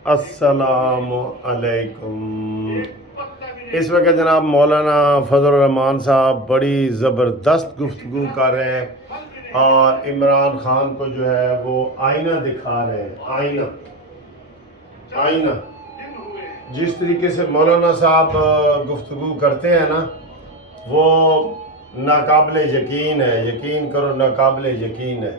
अस्सलाम अलैकुम। इस वक्त जनाब मौलाना फजल रहमान साहब बड़ी ज़बरदस्त गुफ्तगू कर रहे हैं और इमरान खान को जो है वो आईना दिखा रहे हैं। आईना आईना जिस तरीके से मौलाना साहब गुफ्तगू करते हैं ना, वो नाकाबिले यकीन है। यकीन करो, नाकाबिले यकीन है।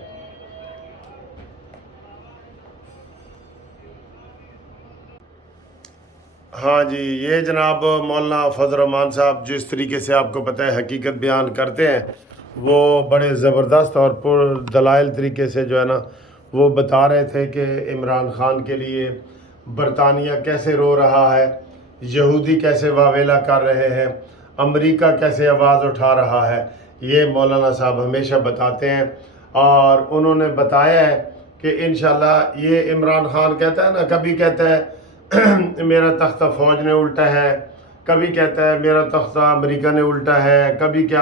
हाँ जी, ये जनाब मौलाना फजल रहमान साहब जिस तरीके से आपको पता है हकीकत बयान करते हैं, वो बड़े ज़बरदस्त और पुर दलाइल तरीके से जो है ना वो बता रहे थे कि इमरान खान के लिए बरतानिया कैसे रो रहा है, यहूदी कैसे वावेला कर रहे हैं, अमेरिका कैसे आवाज़ उठा रहा है। ये मौलाना साहब हमेशा बताते हैं और उन्होंने बताया है कि इंशाल्लाह ये इमरान खान कहता है ना, कभी कहता है मेरा तख्ता फ़ौज ने उल्टा है, कभी कहता है मेरा तख्ता अमेरिका ने उल्टा है, कभी क्या।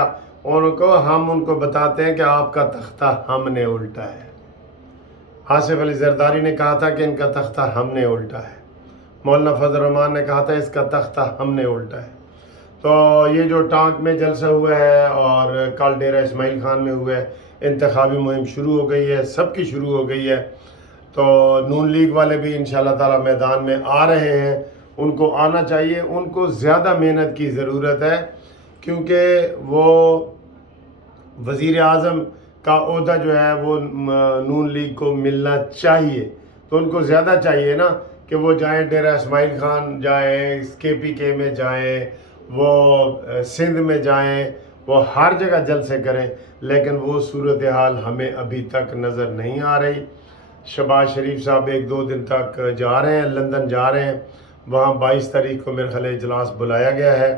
हम उनको बताते हैं कि आपका तख्ता हमने उल्टा है। आसिफ अली जरदारी ने कहा था कि इनका तख्ता हमने उल्टा है। मौलाना फजल रहमान ने कहा था इसका तख्ता हमने उल्टा है। तो ये जो टांक में जलसा हुआ है और कल डेरा इस्माइल खान में हुआ है, इंतखाबी मुहिम शुरू हो गई है, सबकी शुरू हो गई है। तो नून लीग वाले भी इंशाल्लाह ताला मैदान में आ रहे हैं, उनको आना चाहिए। उनको ज़्यादा मेहनत की ज़रूरत है क्योंकि वो वज़ीर आज़म का ओहदा जो है वो नून लीग को मिलना चाहिए। तो उनको ज़्यादा चाहिए ना कि वो जाएं, डेरा इस्माइल खान जाएं, KPK में जाएं, वो सिंध में जाएं, वो हर जगह जलसे करें। लेकिन वो सूरत हाल हमें अभी तक नज़र नहीं आ रही। शहबाज शरीफ साहब 1-2 दिन तक जा रहे हैं, लंदन जा रहे हैं, वहाँ 22 तारीख को मेरे ख्याल इजलास बुलाया गया है।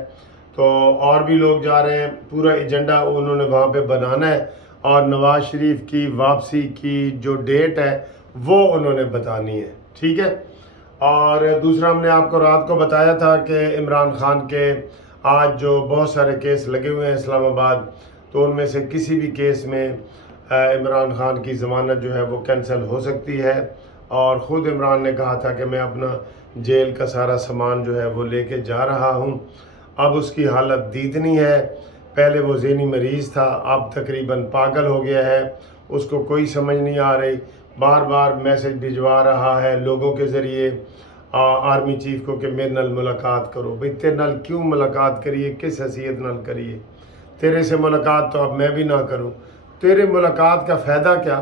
तो और भी लोग जा रहे हैं, पूरा एजेंडा उन्होंने वहाँ पे बनाना है और नवाज़ शरीफ की वापसी की जो डेट है वो उन्होंने बतानी है, ठीक है। और दूसरा, हमने आपको रात को बताया था कि इमरान खान के आज जो बहुत सारे केस लगे हुए हैं इस्लामाबाद, तो उनमें से किसी भी केस में इमरान खान की ज़मानत जो है वो कैंसिल हो सकती है। और ख़ुद इमरान ने कहा था कि मैं अपना जेल का सारा सामान जो है वो लेके जा रहा हूँ। अब उसकी हालत दीदनी है। पहले वो ज़हनी मरीज़ था, अब तकरीबन पागल हो गया है, उसको कोई समझ नहीं आ रही। बार बार मैसेज भिजवा रहा है लोगों के ज़रिए आर्मी चीफ को कि मेरे नाल मुलाकात करो। भाई तेरे नाल क्यों मुलाकात करिए, किस हैसियत नाल करिए? तेरे से मुलाकात तो अब मैं भी ना करूं। तेरे मुलाकात का फ़ायदा क्या?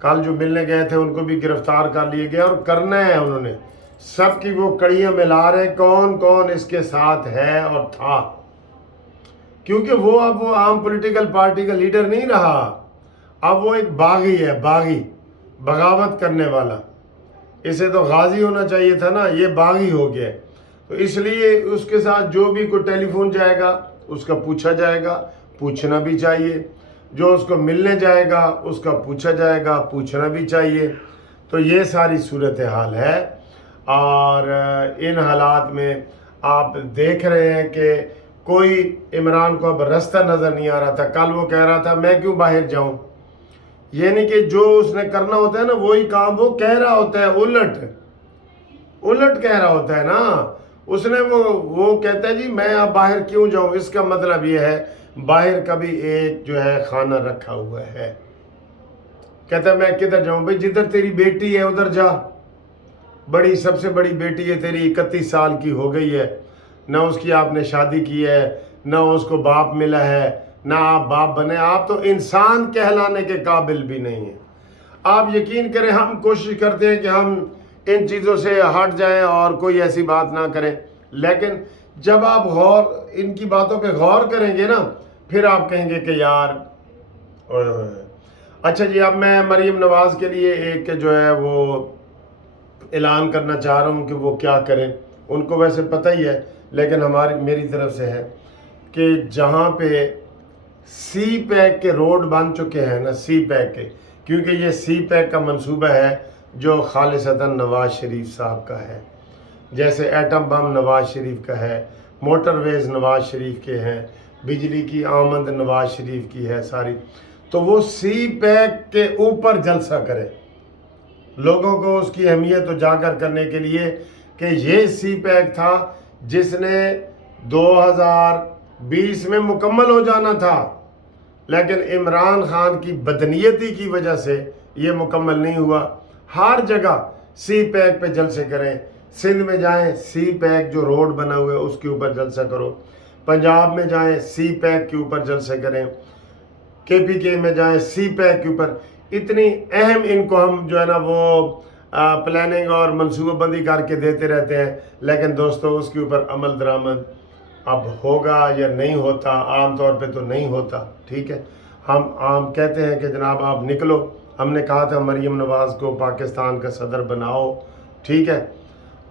कल जो मिलने गए थे उनको भी गिरफ्तार कर लिए गए और करना है उन्होंने। सब की वो कड़ियाँ मिला रहे कौन कौन इसके साथ है और था, क्योंकि वो अब वो आम पॉलिटिकल पार्टी का लीडर नहीं रहा। अब वो एक बागी है, बागी, बगावत करने वाला। इसे तो गाजी होना चाहिए था ना, ये बागी हो गया। तो इसलिए उसके साथ जो भी कोई टेलीफोन जाएगा उसका पूछा जाएगा, पूछना भी चाहिए। जो उसको मिलने जाएगा उसका पूछा जाएगा, पूछना भी चाहिए। तो ये सारी सूरत हाल है। और इन हालात में आप देख रहे हैं कि कोई इमरान को अब रास्ता नज़र नहीं आ रहा था। कल वो कह रहा था मैं क्यों बाहर जाऊं। ये नहीं कि जो उसने करना होता है ना वही काम वो कह रहा होता है, उलट उलट कह रहा होता है ना। उसने वो कहता है जी मैं अब बाहर क्यों जाऊं। इसका मतलब ये है बाहर का भी एक जो है खाना रखा हुआ है। कहता है मैं किधर जाऊं? भाई जिधर तेरी बेटी है उधर जा। बड़ी सबसे बड़ी बेटी है तेरी, 31 साल की हो गई है, ना उसकी आपने शादी की है, ना उसको बाप मिला है, ना आप बाप बने। आप तो इंसान कहलाने के काबिल भी नहीं है। आप यकीन करें हम कोशिश करते हैं कि हम इन चीज़ों से हट जाएं और कोई ऐसी बात ना करें, लेकिन जब आप गौर इनकी बातों पे गौर करेंगे ना फिर आप कहेंगे कि यार ओए ओए। अच्छा जी, अब मैं मरीम नवाज़ के लिए एक जो है वो ऐलान करना चाह रहा हूँ कि वो क्या करें। उनको वैसे पता ही है, लेकिन मेरी तरफ से है कि जहाँ पे CPEC के रोड बन चुके हैं ना, CPEC के, क्योंकि ये CPEC का मंसूबा है जो खालिसतन नवाज शरीफ साहब का है। जैसे एटम बम नवाज शरीफ का है, मोटरवेज नवाज शरीफ के हैं, बिजली की आमद नवाज शरीफ की है सारी। तो वो CPEC के ऊपर जलसा करे। لوگوں کو اس کی اہمیت اجاگر کرنے کے لیے کہ یہ سی پیک تھا جس نے 2020 میں مکمل ہو جانا تھا، لیکن عمران خان کی بدنیتی کی وجہ سے یہ مکمل نہیں ہوا۔ ہر جگہ سی پیک پہ جلسے کریں، سندھ میں جائیں سی پیک جو روڈ بنا ہوا ہے اس کے اوپر جلسہ کرو، پنجاب میں جائیں سی پیک کے اوپر جلسے کریں، KPK میں جائیں سی پیک کے اوپر۔ اتنی اہم ان کو ہم جو ہے نا وہ پلاننگ اور منصوبہ بندی کر کے دیتے رہتے ہیں، لیکن دوستو اس کے اوپر عمل درآمد اب ہوگا یا نہیں ہوتا، عام طور پہ تو نہیں ہوتا، ٹھیک ہے۔ ہم عام کہتے ہیں کہ جناب آپ نکلو، ہم نے کہا تھا مریم نواز کو پاکستان کا صدر بناؤ، ٹھیک ہے،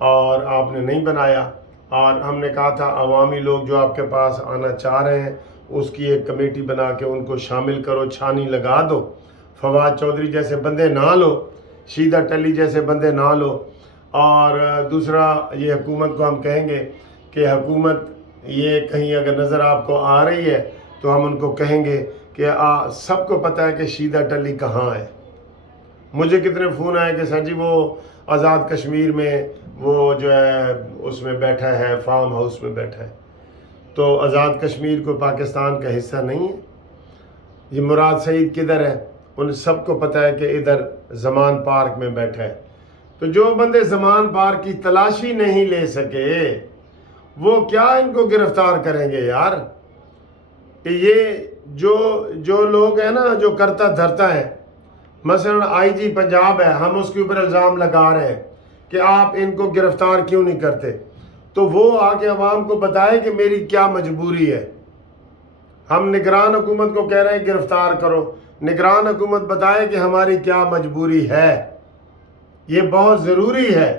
اور آپ نے نہیں بنایا، اور ہم نے کہا تھا عوامی لوگ جو آپ کے پاس آنا چاہ رہے ہیں اس کی ایک کمیٹی بنا کے ان کو شامل کرو، چھانی لگا دو، فواد چودھری جیسے بندے نہ لو، شیدہ ٹلی جیسے بندے نہ لو۔ اور دوسرا یہ حکومت کو ہم کہیں گے کہ حکومت یہ کہیں اگر نظر آپ کو آ رہی ہے تو ہم ان کو کہیں گے کہ سب کو پتہ ہے کہ شیدہ ٹلی کہاں ہے۔ مجھے کتنے فون آئے کہ سر جی وہ آزاد کشمیر میں وہ جو ہے اس میں بیٹھا ہے، فارم ہاؤس میں بیٹھا ہے، تو آزاد کشمیر کو پاکستان کا حصہ نہیں ہے؟ یہ مراد سعید کدھر ہے؟ ان سب کو پتہ ہے کہ ادھر زمان پارک میں بیٹھا ہے۔ تو جو بندے زمان پارک کی تلاشی نہیں لے سکے وہ کیا ان کو گرفتار کریں گے یار؟ یہ جو لوگ ہیں نا جو کرتا دھرتا ہے، مثلا IG پنجاب ہے، ہم اس کے اوپر الزام لگا رہے ہیں کہ آپ ان کو گرفتار کیوں نہیں کرتے، تو وہ آگے عوام کو بتائے کہ میری کیا مجبوری ہے۔ ہم نگران حکومت کو کہہ رہے ہیں گرفتار کرو، نگران حکومت بتائے کہ ہماری کیا مجبوری ہے۔ یہ بہت ضروری ہے،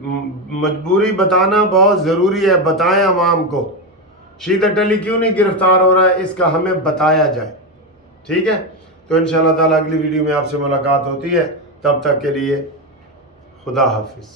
مجبوری بتانا بہت ضروری ہے، بتائیں عوام کو شیدہ ٹلی کیوں نہیں گرفتار ہو رہا ہے، اس کا ہمیں بتایا جائے، ٹھیک ہے۔ تو انشاءاللہ تعالیٰ اگلی ویڈیو میں آپ سے ملاقات ہوتی ہے، تب تک کے لیے خدا حافظ۔